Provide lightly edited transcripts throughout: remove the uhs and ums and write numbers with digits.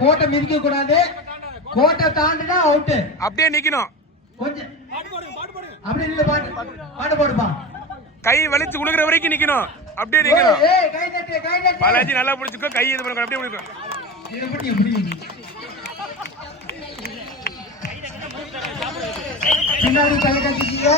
கோட்டை மிதிக்க கூடாது. கோட்டை தாண்டினா அவுட். அப்படியே நிக்கணும். கொஞ்சம் அப்படி இல்ல, பாட்டு போடுப்பா. கை வலிச்சு உழுகுற வரைக்கும் நிக்கணும். அப்படியே நிக்கணும். பாலாஜி நல்லா பிடிச்சுக்கோ. கை இது பண்ணுங்க. அப்படியே பிடிக்கும். பின்னாடி கை கட்டிக்கீங்க.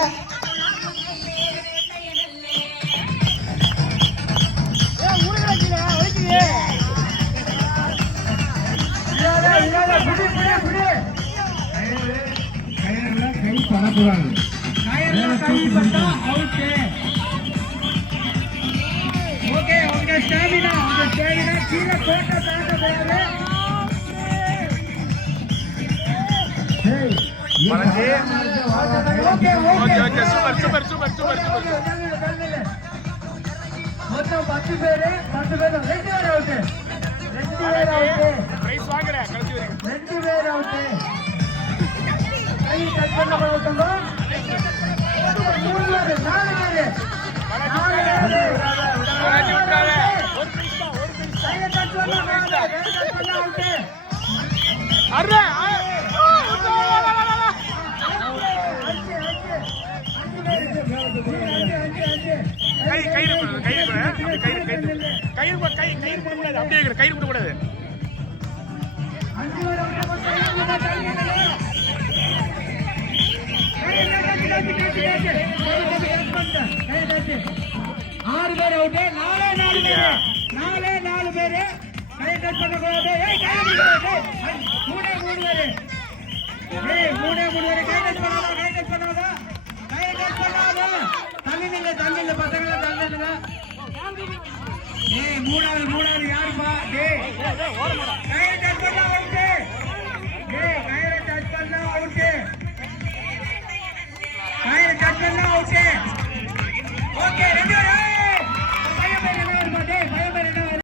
மொத்தம் 10 பேரு 2 பேர் அவுட். 2 பேர் அவுட். கை கட் பண்ண போறோம். 3 பேர் 4 பேர் ஆறு பேர் அவுட். 4 பேரு கை கட் பண்ண கூடாது. மூணு பேரு கை கட் பண்ணாதா. தள்ளிங்க பசங்களை தள்ளிடுங்க. மூணாவது யாருப்பா?